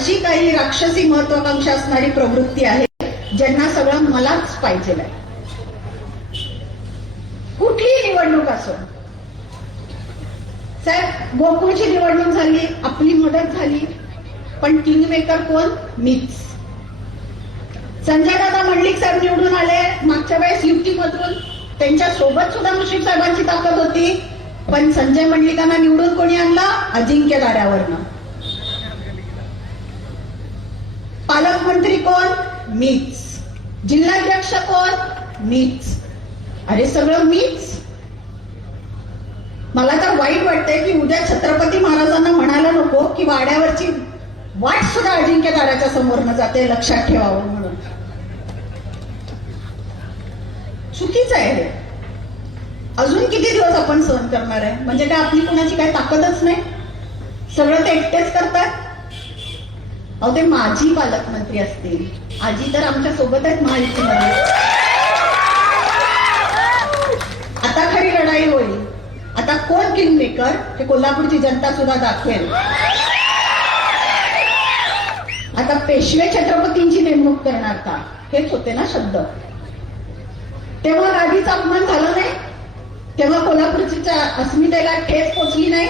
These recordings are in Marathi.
अशी काही राक्षसी महत्वाकांक्षा असणारी प्रवृत्ती आहे ज्यांना सगळं मलाच पाहिजे आहे कुठलीही निवडणूक असो. साहेब गोकुळची निवडणूक झाली आपली मदत झाली पण किंग मेकर कोण? मीच. संजय दादा मंडलिक साहेब निवडून आले मागच्या वेळेस युतीमधून. त्यांच्यासोबत सुद्धा मुश्रीफ साहेबांची ताकद होती पण संजय मंडलिकांना निवडून कोणी आणला? अजिंक्य दाऱ्यावरनं पालकमंत्री कोण? मीच. जिल्हाध्यक्ष कोण? मीच. अरे सगळं मीच? मला तर वाईट वाटतंय की उद्या छत्रपती महाराजांना म्हणायला नको की वाड्यावरची वाट सुद्धा अजिंक्य दाराच्या समोरनं जाते लक्षात ठेवावं म्हणून. चुकीचं आहे हे. अजून किती दिवस आपण सहन करणार आहे? म्हणजे काय आपली कुणाची काय ताकदच नाही? सगळं ते एकटेच करतात? अहो ते माझी पालकमंत्री असतील. आजी तर आमच्यासोबत आहेत महायुतीमध्ये. आता खरी लढाई होईल. आता कोण किंग मेकर हे कोल्हापूरची जनता सुद्धा दाखवेल. आता पेशवे छत्रपतींची नेमणूक करणार का? हेच होते ना शब्द. तेव्हा गाडीचा अपमान झाला नाही? तेव्हा कोल्हापूरच्या अस्मितेला ठेस पोचली नाही?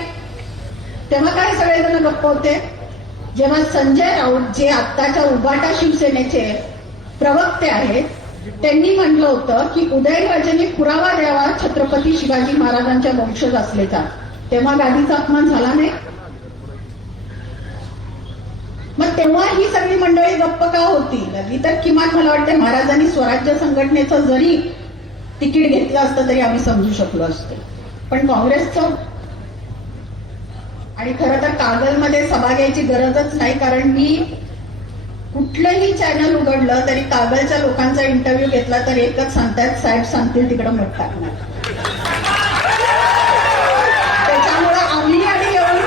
तेव्हा काय सगळेजण गप्प होते? जेव्हा संजय राऊत जे आत्ताच्या उबाटा शिवसेनेचे प्रवक्ते आहेत त्यांनी म्हटलं होतं की उदयनराजेंनी पुरावा द्यावा छत्रपती शिवाजी महाराजांच्या वंशज असल्याचा. तेव्हा गादीचा अपमान झाला नाही. मग तेव्हा ही सगळी मंडळी गप्प का होती? लगी तर किमान मला वाटतं महाराजांनी स्वराज्य संघटनेचं जरी तिकीट घेतलं असतं तरी आम्ही समजू शकलो असतो. पण काँग्रेसचं आणि खरं तर कागलमध्ये सभा घ्यायची गरजच नाही कारण मी कुठलंही चॅनल उघडलं तरी कागलच्या लोकांचा इंटरव्ह्यू घेतला तर एकच सांगतायत साहेब सांगतील तिकडं मत टाकणार. त्याच्यामुळं आम्ही आणि येऊन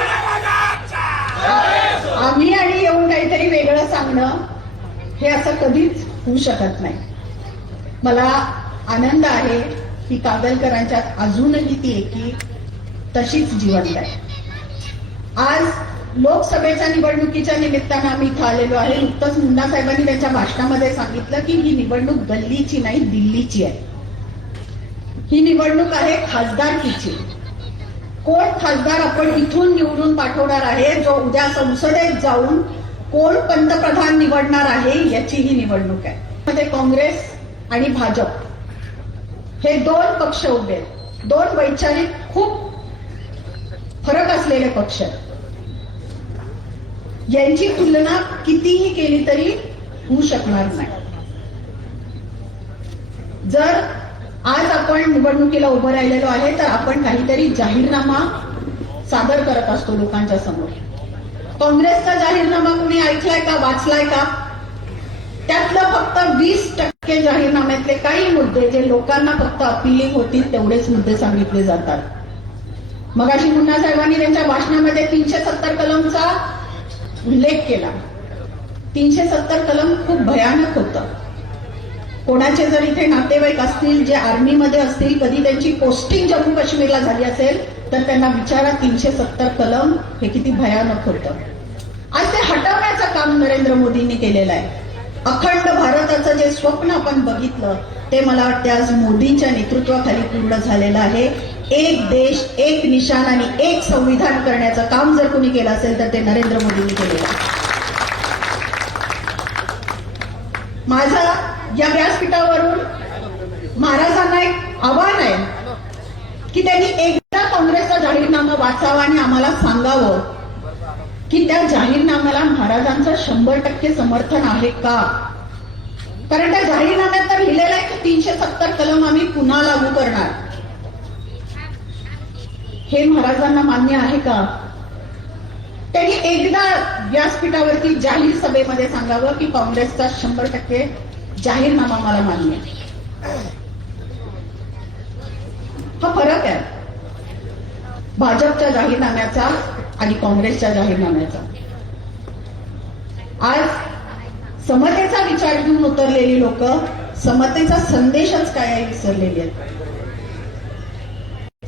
आम्ही आणि येऊन काहीतरी वेगळं सांगणं हे असं कधीच होऊ शकत नाही. मला आनंद आहे की कागलकरांच्यात अजूनही ती एकी तशीच जिवंत आहे. आज लोकसभेच्या निवडणुकीच्या निमित्तानं आम्ही इथं आलेलो आहे. नुकतंच मुंडा साहेबांनी त्यांच्या भाषणामध्ये सांगितलं की ही निवडणूक गल्लीची नाही दिल्लीची आहे. ही निवडणूक आहे खासदारकीची. कोण खासदार आपण इथून निवडून पाठवणार आहे जो उद्या संसदेत जाऊन कोण पंतप्रधान निवडणार आहे याची ही निवडणूक आहे. मध्ये काँग्रेस आणि भाजप. हे दोन पक्ष उभे दोन वैचारिक खूप फरक असलेले पक्ष. यांची तुलना कितीही केली तरी होऊ शकणार नाही. जर आज आपण निवडणुकीला उभं राहिलेलो आहे तर आपण काहीतरी जाहीरनामा सादर करत असतो लोकांच्या समोर. काँग्रेसचा जाहीरनामा कुणी ऐकलाय का वाचलाय का? त्यातलं फक्त वीस टक्के जाहीरनाम्यातले काही मुद्दे जे लोकांना फक्त अपिलिंग होतील तेवढेच मुद्दे सांगितले जातात. मगाशी मुन्ना साहेबांनी त्यांच्या भाषणामध्ये तीनशे सत्तर कलमचा उल्लेख केला. तीनशे सत्तर कलम खूप भयानक होतं. कोणाचे जर इथे नातेवाईक असतील जे आर्मीमध्ये असतील कधी त्यांची पोस्टिंग जम्मू काश्मीरला झाली असेल तर त्यांना विचारा तीनशे सत्तर कलम हे किती भयानक होतं. आज ते हटवण्याचं काम नरेंद्र मोदींनी केलेलं आहे. अखंड भारताचं जे स्वप्न आपण बघितलं ते मला वाटते आज मोदींच्या नेतृत्वाखाली पूर्ण झालेलं आहे. एक देश एक निशाण आणि एक संविधान करण्याचं काम जर कोणी केलं असेल तर ते नरेंद्र मोदींनी केलेलं माझा या व्यासपीठावरून महाराजांना एक आव्हान आहे की त्यांनी एकदा काँग्रेसचा जाहीरनामा वाचावा आणि आम्हाला सांगावं की त्या जाहीरनाम्याला महाराजांचं शंभर टक्के समर्थन आहे का? कारण त्या जाहीरनाम्यात तर लिहिलेलं आहे की तीनशे सत्तर कलम आम्ही पुन्हा लागू करणार. हे महाराजांना मान्य आहे का? त्यांनी एकदा व्यासपीठावरती जाहीर सभेमध्ये सांगावं की काँग्रेसचा शंभर टक्के जाहीरनामा मला मान्य आहे. हा फरक आहे. भाजपच्या जाहीरनाम्याचा आणि काँग्रेसच्या जाहीरनाम्याचा. आज समतेचा विचार घेऊन उतरलेली लोक समतेचा संदेशच काय विसरलेली आहेत.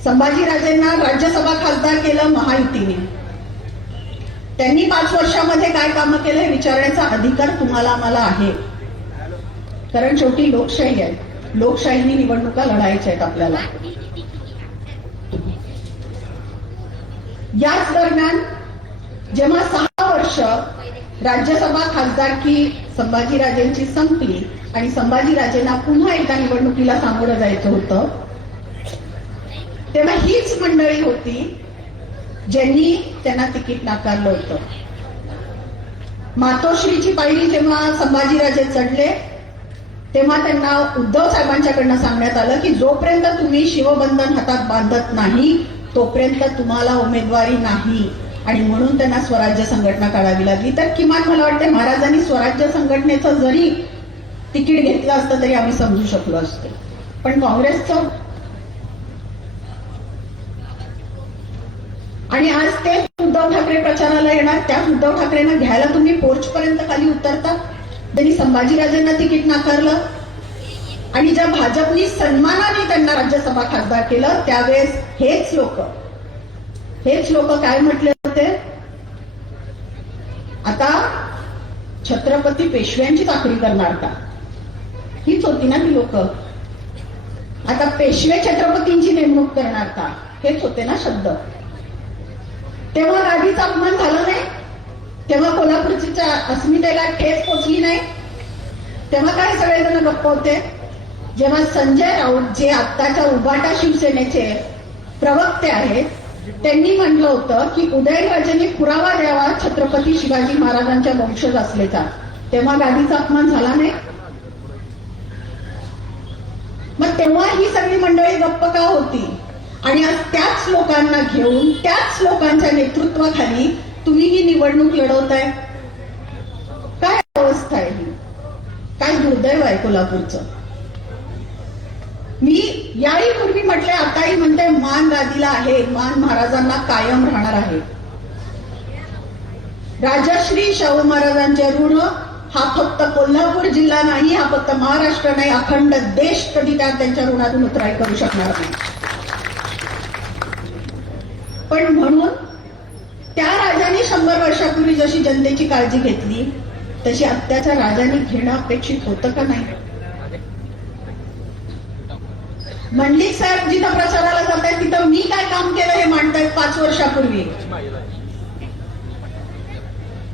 संभाजीराजेंना राज्यसभा खासदार केलं महायुतीने. त्यांनी पाच वर्षामध्ये काय कामं केलं हे विचारण्याचा अधिकार तुम्हाला मला आहे. कारण शेवटी लोकशाही आहे. लोकशाहीने निवडणुका लढायच्या आहेत आपल्याला. याच दरम्यान जेव्हा सहा वर्ष राज्यसभा खासदारकी संभाजीराजेंची संपली आणि संभाजीराजेंना पुन्हा एका निवडणुकीला सामोरं जायचं होतं तेव्हा हीच मंडळी होती ज्यांनी त्यांना तिकीट नाकारलं होतं. मातोश्रीची पायरी तेव्हा संभाजीराजे चढले तेव्हा त्यांना उद्धव साहेबांच्याकडनं सांगण्यात आलं की जोपर्यंत तुम्ही शिवबंधन हातात बांधत नाही तोपर्यंत तुम्हाला उमेदवारी नाही. आणि म्हणून त्यांना स्वराज्य संघटना काढावी लागली. तर किमान मला वाटतं महाराजांनी स्वराज्य संघटनेचं जरी तिकीट घेतलं असतं तरी आम्ही समजू शकलो असतो. पण काँग्रेसचं आणि आज ते उद्धव ठाकरे प्रचाराला येणार. त्याच उद्धव ठाकरेंना घ्यायला तुम्ही पोर्च पर्यंत खाली उतरता. त्यांनी संभाजीराजेंना तिकीट नाकारलं. आणि ज्या भाजपनी सन्मानाने त्यांना राज्यसभा खासदार केलं त्यावेळेस हेच लोक. हेच लोक काय म्हटले होते? आता छत्रपती पेशव्यांची चाकरी करणार का? हीच होती ना ती लोक. आता पेशवे छत्रपतींची नेमणूक करणार का? हेच होते ना शब्द. तेव्हा गाडीचा अपमान झाला नाही. तेव्हा कोल्हापूरच्या अस्मितेला ठेस पोचली नाही. तेव्हा काय सगळेजण गप्प होते? जेव्हा संजय राऊत जे आत्ताच्या उबाटा शिवसेनेचे प्रवक्ते आहेत त्यांनी म्हणलं होतं की उदयनराजेंनी पुरावा द्यावा छत्रपती शिवाजी महाराजांच्या वंशज असल्याचा तेव्हा गाडीचा अपमान झाला नाही. मग तेव्हा ही सगळी मंडळी गप्प का होती? आणि आज त्याच लोकांना घेऊन त्याच लोकांच्या नेतृत्वाखाली तुम्ही ही निवडणूक लढवताय? काय अवस्था आहे ही? काय दुर्दैव आहे कोल्हापूरचं? मी याही पूर्वी म्हटले आताही म्हणते मान गादीला आहे मान महाराजांना कायम राहणार आहे. राजश्री शाहू महाराजांचे ऋण हा फक्त कोल्हापूर जिल्हा नाही हा फक्त महाराष्ट्र नाही अखंड देश कधी त्या त्यांच्या ऋणातून उतराई करू शकणार नाही. पण म्हणून त्या राजाने शंभर वर्षापूर्वी जशी जनतेची काळजी घेतली तशी आत्ताच्या राजाने घेणं अपेक्षित होतं का नाही? मंडलिक साहेब जिथं प्रचाराला जात आहेत तिथं मी काय काम केलं हे मांडतायत पाच वर्षापूर्वी?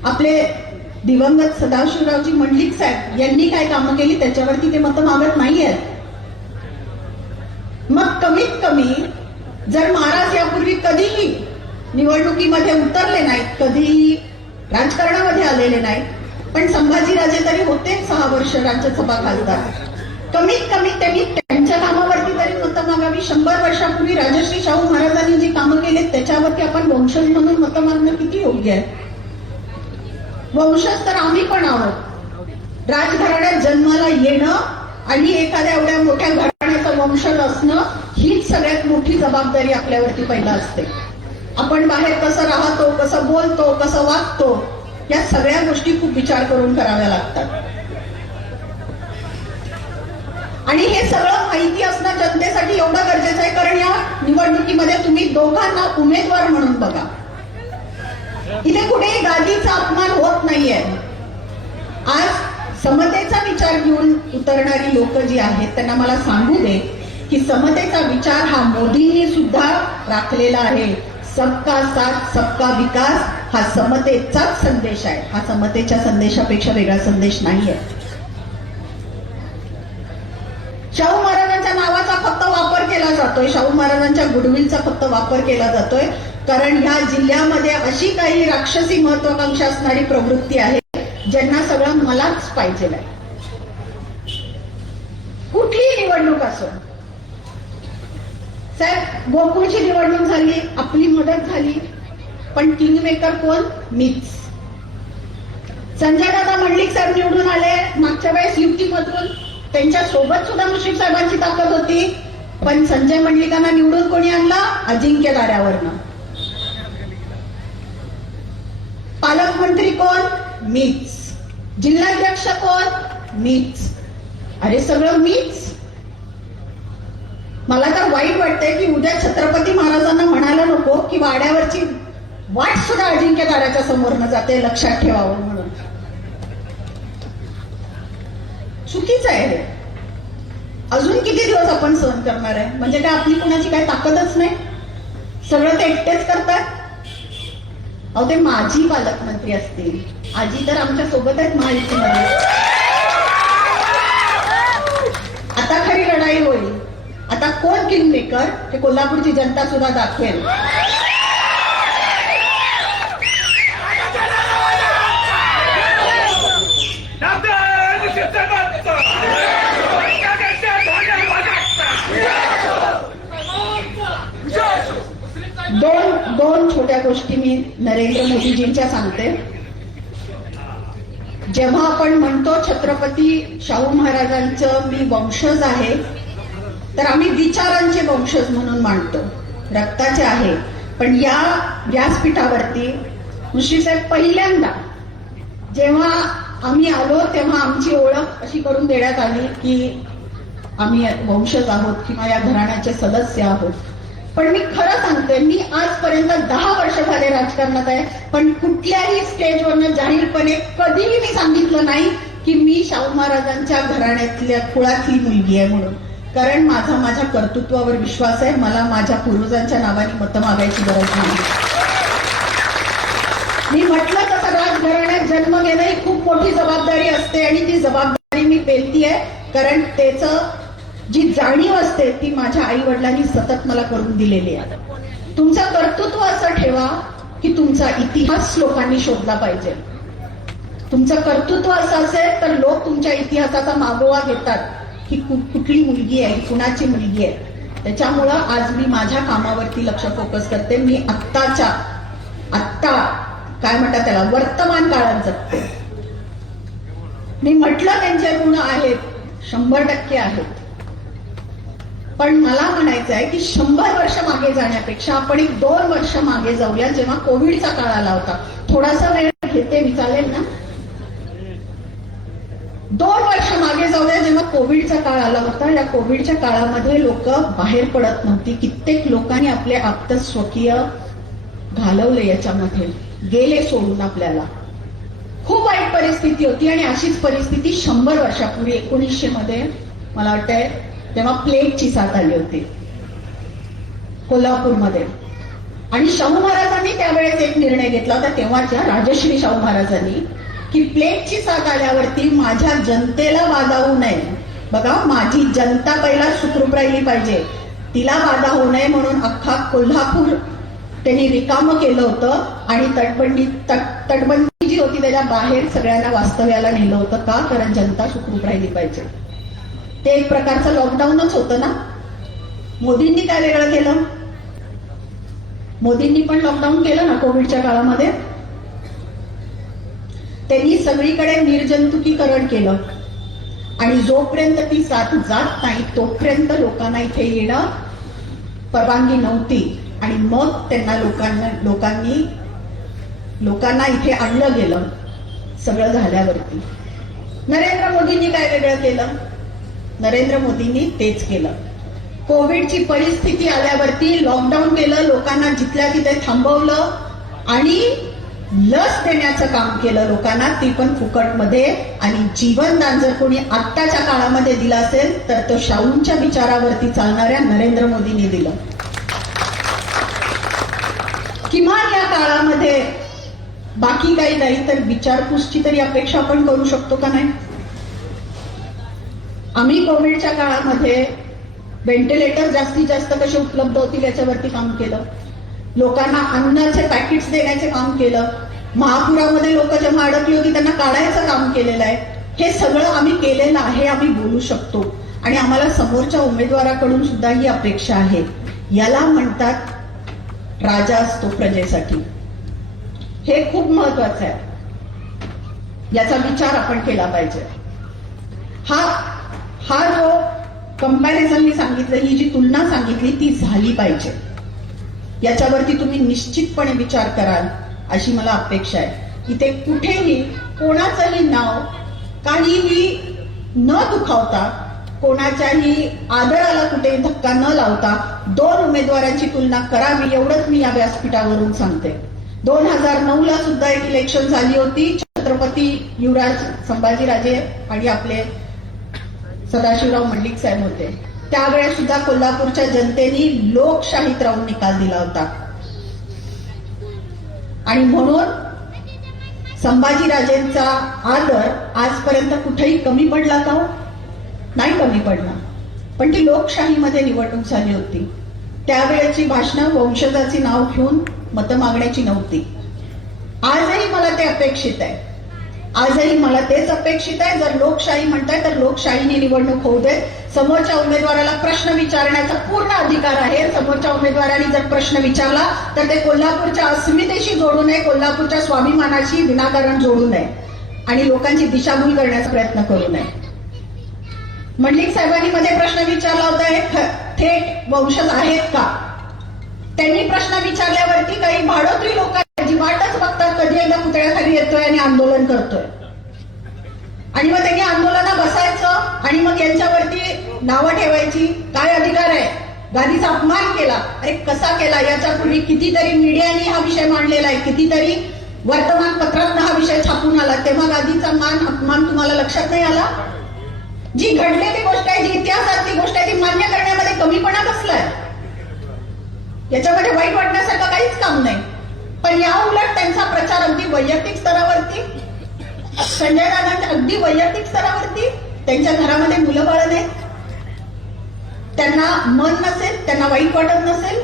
आपले दिवंगत सदाशिवरावजी मंडलिक साहेब यांनी काय कामं केली त्याच्यावरती ते मतं मागत नाहीयेत. मग कमीत कमी जर महाराज यापूर्वी कधीही निवडणुकीमध्ये उतरले नाहीत कधीही राजकारणामध्ये आलेले नाहीत पण संभाजीराजे तरी होते सहा वर्ष राज्यसभा खासदार. कमीत कमी त्यांनी त्यांच्या कामावरती तरी मतं मागावी. शंभर वर्षापूर्वी राजश्री शाहू महाराजांनी जी कामं केलीत त्याच्यावरती आपण वंशज म्हणून मतं मागणं किती योग्य आहे? वंशज तर आम्ही पण आहोत. राजघराण्यात जन्माला येणं आणि एखाद्या एवढ्या मोठ्या घराण्याचं वंशज असणं सगळ्यात मोठी जबाबदारी आपल्यावरती पहिला असते. आपण बाहेर कसं राहतो कसं बोलतो कसं वागतो या सगळ्या गोष्टी खूप विचार करून कराव्या लागतात. आणि हे सगळं माहिती असणं जनतेसाठी एवढं गरजेचं आहे कारण या निवडणुकीमध्ये तुम्ही दोघांना उमेदवार म्हणून बघा. इथे कुठेही गादीचा अपमान होत नाहीये. आज समतेचा विचार घेऊन उतरणारी लोक जी आहेत त्यांना मला सांगू दे की समतेचा विचार हा मोदींनी सुद्धा राखलेला आहे. सबका साथ सबका विकास हा समतेचाच संदेश आहे. हा समतेच्या संदेशापेक्षा वेगळा संदेश नाहीये. शाहू महाराजांच्या नावाचा फक्त वापर केला जातोय. शाहू महाराजांच्या गुडविलचा फक्त वापर केला जातोय. कारण ह्या जिल्ह्यामध्ये अशी काही राक्षसी महत्वाकांक्षा असणारी प्रवृत्ती आहे ज्यांना सगळं मलाच पाहिजे आहे कुठलीही निवडणूक असो साहेब गोकुळची निवडणूक झाली आपली मदत झाली. पण किंग मेकर कोण? मीच. संजय दादा मंडलिक साहेब निवडून आले. मागच्या वेळेस युतीमधून त्यांच्यासोबत सुद्धा मुश्रीफ साहेबांची ताकद होती. पण संजय मंडलिकांना निवडून कोणी आणला? अजिंक्य दाऱ्यावरनं. पालकमंत्री कोण? मीच. जिल्हाध्यक्ष कोण? मीच. अरे सगळं मीच. मला तर वाईट वाटतंय की उद्या छत्रपती महाराजांना म्हणायला नको की वाड्यावरची वाट सुद्धा अजिंक्यदाराच्या समोरनं जाते लक्षात ठेवावं म्हणून. चुकीचं आहे हे. अजून किती दिवस आपण सहन करणार आहे? म्हणजे काय आपली कुणाची काय ताकदच नाही? सगळं ते एकटेच करतात? अहो ते माजी पालकमंत्री असतील. आजी तर आमच्यासोबत आहेत महायुतीमध्ये कोण किंग मेकर हे कोल्हापूरची जनता सुद्धा दाखवेल. दोन दोन छोट्या गोष्टी मी नरेंद्र मोदीजींच्या सांगते. जेव्हा आपण म्हणतो छत्रपती शाहू महाराजांचं मी वंशज आहे तर आम्ही विचारांचे वंशज म्हणून मानतो रक्ताचे आहे. पण या व्यासपीठावरती मुश्रीसाहेब पहिल्यांदा जेव्हा आम्ही आलो तेव्हा आमची ओळख अशी करून देण्यात आली की आम्ही वंशज आहोत किंवा या घराण्याचे सदस्य आहोत. पण मी खरं सांगते मी आजपर्यंत दहा वर्ष झाले राजकारणात आहे पण कुठल्याही स्टेजवरनं जाहीरपणे कधीही मी सांगितलं नाही की मी शाहू महाराजांच्या घराण्यातल्या कुळातली मुलगी आहे म्हणून. कारण माझा माझ्या कर्तृत्वावर विश्वास आहे. मला माझ्या पूर्वजांच्या नावाने मतं मागायची गरज नाही. मी म्हटलं तसं राजघराण्यात जन्म घेणं ही खूप मोठी जबाबदारी असते आणि ती जबाबदारी मी पेलती आहे कारण त्याचं जी जाणीव असते ती माझ्या आई वडिलांनी सतत मला करून दिलेली आहे. तुमचं कर्तृत्व असं ठेवा की तुमचा इतिहास लोकांनी शोधला पाहिजे. तुमचं कर्तृत्व असं असेल तर लोक तुमच्या इतिहासाचा मागोवा घेतात. की कु- कुठली मुलगी आहे कुणाची मुलगी आहे. त्याच्यामुळं आज मी माझ्या कामावरती लक्ष फोकस करते. मी आत्ताच्या आत्ता काय म्हणतात त्याला वर्तमान काळात जगते. मी म्हटलं त्यांचे गुण आहेत शंभर टक्के आहेत. पण मला म्हणायचं आहे की शंभर वर्ष मागे जाण्यापेक्षा आपण एक दोन वर्ष मागे जाऊया जेव्हा कोविडचा काळ आला होता. थोडासा वेळ घेते मी चालेल ना? दोन वर्ष मागे जाऊया जेव्हा कोविडचा काळ आला होता या कोविडच्या काळामध्ये लोक बाहेर पडत नव्हती. कित्येक लोकांनी आपले आप्त स्वकीय घालवले याच्यामध्ये. गेले सोडून आपल्याला. खूप वाईट परिस्थिती होती आणि अशीच परिस्थिती शंभर वर्षापूर्वी एकोणीसशे मध्ये मला वाटतंय तेव्हा प्लेगची साथ आली होती. कोल्हापूरमध्ये. आणि शाहू महाराजांनी त्यावेळेस एक निर्णय घेतला होता तेव्हाच्या राजश्री शाहू महाराजांनी. की प्लेटची साथ आल्यावरती माझ्या जनतेला वादावू नये. बघा माझी जनता पहिला सुखरूप राहिली पाहिजे. तिला बाधा होऊ नये म्हणून अख्खा कोल्हापूर त्यांनी रिकामं केलं होतं आणि तटबंदी तट- तटबंदी जी होती त्याच्या बाहेर सगळ्यांना वास्तव्याला नेलं होतं का? कारण जनता सुखरूप राहिली पाहिजे. ते एक प्रकारचं लॉकडाऊनच होतं ना? मोदींनी काय वेगळं केलं? मोदींनी पण लॉकडाऊन केलं ना कोविडच्या काळामध्ये? त्यांनी सगळीकडे निर्जंतुकीकरण केलं. आणि जोपर्यंत ती साथ जात नाही तोपर्यंत लोकांना इथे येणं परवानगी नव्हती. आणि मग त्यांना लोकांना लोकांनी लोकांना इथे आणलं गेलं. सगळं झाल्यावरती. नरेंद्र मोदींनी काय वेगळं केलं? नरेंद्र मोदींनी तेच केलं. कोविडची परिस्थिती आल्यावरती लॉकडाऊन केलं लोकांना जिथल्या तिथे थांबवलं आणि लस देण्याचं काम केलं लोकांना ती पण फुकटमध्ये. आणि जीवनदान जर कोणी आत्ताच्या काळामध्ये दिलं असेल तर तो शाहूंच्या विचारावरती चालणाऱ्या नरेंद्र मोदींनी दिलं. किमान या काळामध्ये बाकी काही नाही तर विचारपूसची तरी अपेक्षा आपण करू शकतो का नाही? आम्ही कोविडच्या काळामध्ये व्हेंटिलेटर जास्तीत जास्त कसे उपलब्ध होतील याच्यावरती काम केलं. लोकांना अन्नाचे पॅकेट्स देण्याचे काम केलं. महापुरामध्ये लोक जेव्हा अडकली होती त्यांना काढायचं काम केलेलं आहे. हे सगळं आम्ही केलेलं आहे आम्ही बोलू शकतो. आणि आम्हाला समोरच्या उमेदवाराकडून सुद्धा ही अपेक्षा आहे. याला म्हणतात राजा असतो प्रजेसाठी. हे खूप महत्वाचं आहे. याचा विचार आपण केला पाहिजे. हा हा जो कंपॅरिझन मी सांगितलं ही जी तुलना सांगितली ती झाली पाहिजे. याच्यावरती तुम्ही निश्चितपणे विचार कराल अशी मला अपेक्षा आहे. इथे कुठेही कोणाचंही नाव काहीही न दुखावता कोणाच्याही आदराला कुठे धक्का न लावता दोन उमेदवारांची तुलना करावी एवढंच मी या व्यासपीठावरून सांगते. दोन हजार नऊ ला सुद्धा एक इलेक्शन झाली होती. छत्रपती युवराज संभाजीराजे आणि आपले सदाशिवराव मंडिक साहेब होते. त्यावेळेस सुद्धा कोल्हापूरच्या जनतेने लोकशाहीत राहून निकाल दिला होता. आणि म्हणून संभाजीराजेंचा आदर आजपर्यंत कुठेही कमी पडला का हो? नाही कमी पडला. पण ती लोकशाहीमध्ये निवडणूक झाली होती. त्यावेळेची भाषणं वंशजाची नाव घेऊन मतं मागण्याची नव्हती. आजही मला ते अपेक्षित आहे. आजही मला तेच अपेक्षित आहे. जर लोकशाही म्हणताय तर लोकशाहीने निवडणूक होऊ दे. समोरच्या उमेदवाराला प्रश्न विचारण्याचा पूर्ण अधिकार आहे. समोरच्या उमेदवाराने जर प्रश्न विचारला तर ते कोल्हापूरच्या अस्मितेशी जोडू नये कोल्हापूरच्या स्वाभिमानाशी विनाकारण जोडू नये आणि लोकांची दिशाभूल करण्याचा प्रयत्न करू नये. मंडलिक साहेबांनी मध्ये प्रश्न विचारला होता हे थेट वंशज आहेत का? त्यांनी प्रश्न विचारल्यावरती काही भाडोत्री लोक वाटच बघतात कधी एकदा पुतळ्याखाली येतोय आणि आंदोलन करतोय. आणि मग त्यांनी आंदोलना बसायचं आणि मग यांच्यावरती नावं ठेवायची. काय अधिकार आहे? गादीचा अपमान केला. अरे कसा केला? याच्यापूर्वी कितीतरी मीडियाने हा विषय मांडलेला आहे. कितीतरी वर्तमानपत्रात हा विषय छापून आला. तेव्हा गादीचा मान अपमान तुम्हाला लक्षात नाही आला? जी घडलेली गोष्ट आहे जी इतिहासातली गोष्ट आहे ती मान्य करण्यामध्ये कमीपणा कसलाय याच्यामध्ये वाईट वाटण्यासारखं काहीच काम नाही. पण या उलट त्यांचा प्रचार अगदी वैयक्तिक स्तरावरती. संजय दादांच्या अगदी वैयक्तिक स्तरावरती. त्यांच्या घरामध्ये मुलं बाळ नाहीत. त्यांना मन नसेल त्यांना वाईट वाटत नसेल.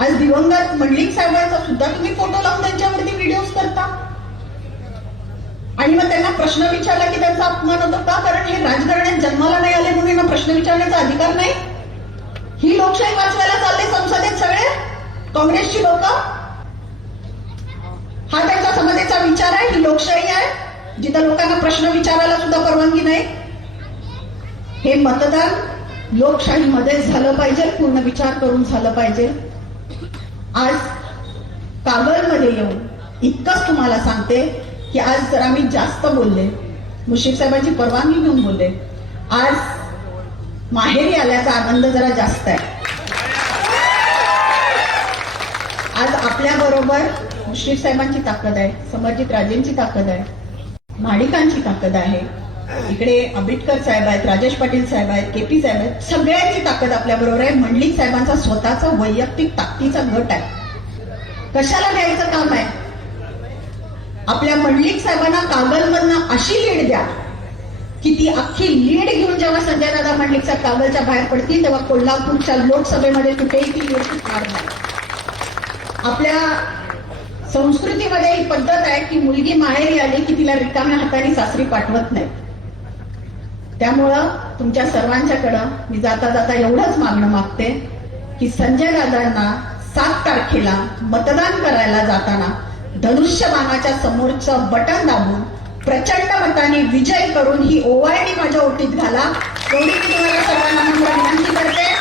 आज दिवंगत मंडलिक साहेबांचा सुद्धा तुम्ही फोटो लावून त्यांच्यावरती व्हिडिओज करता. आणि मग त्यांना प्रश्न विचारला की त्यांचा अपमान होतो का? कारण हे राजकारण्यात जन्माला नाही आले म्हणून यांना प्रश्न विचारण्याचा अधिकार नाही. ही लोकशाही वाचवायला चालले संसदेत सगळे? काँग्रेसची लोक? हा त्यांचा समतेचा विचार आहे ही लोकशाही आहे. जिथं लोकांना प्रश्न विचारायला सुद्धा परवानगी नाही. हे मतदान लोकशाहीमध्ये झालं पाहिजे पूर्ण विचार करून झालं पाहिजे. आज कागलमध्ये येऊन इतकंच तुम्हाला सांगते की आज जरा मी जास्त बोलले मुश्रीफ साहेबांची परवानगी घेऊन बोलले आज माहेरी आल्याचा आनंद जरा जास्त आहे. आज आपल्या बरोबर मुश्रीफ साहेबांची ताकद आहे समरजित राजेंची ताकद आहे माडिकांची ताकद आहे. इकडे आंबेडकर साहेब आहेत राजेश पाटील साहेब आहेत के पी साहेब आहेत सगळ्यांची ताकद आपल्या बरोबर आहे. मंडलिक साहेबांचा स्वतःचा वैयक्तिक ताकदीचा गट आहे. कशाला घ्यायचं काम आहे? आपल्या मंडलिक साहेबांना कागलमधनं अशी लीड द्या की ती अख्खी लीड घेऊन जेव्हा संजय दादा मंडलिक साहेब कागलच्या बाहेर पडतील तेव्हा कोल्हापूरच्या लोकसभेमध्ये कुठेही ती लीड आपल्या संस्कृतीमध्ये ही पद्धत आहे की मुलगी माहेरी आली की तिला रिकाम्या हाताने सासरी पाठवत नाही. त्यामुळं तुमच्या सर्वांच्याकडं मी जाता जाता एवढंच मागणं मागते की संजय दादांना सात तारखेला मतदान करायला जाताना धनुष्यबाणाच्या समोरचं बटन दाबून प्रचंड मताने विजय करून ही ओवाळणी माझ्या ओटीत घाला. एवढी मी तुम्हाला सर्वांना विनंती करते.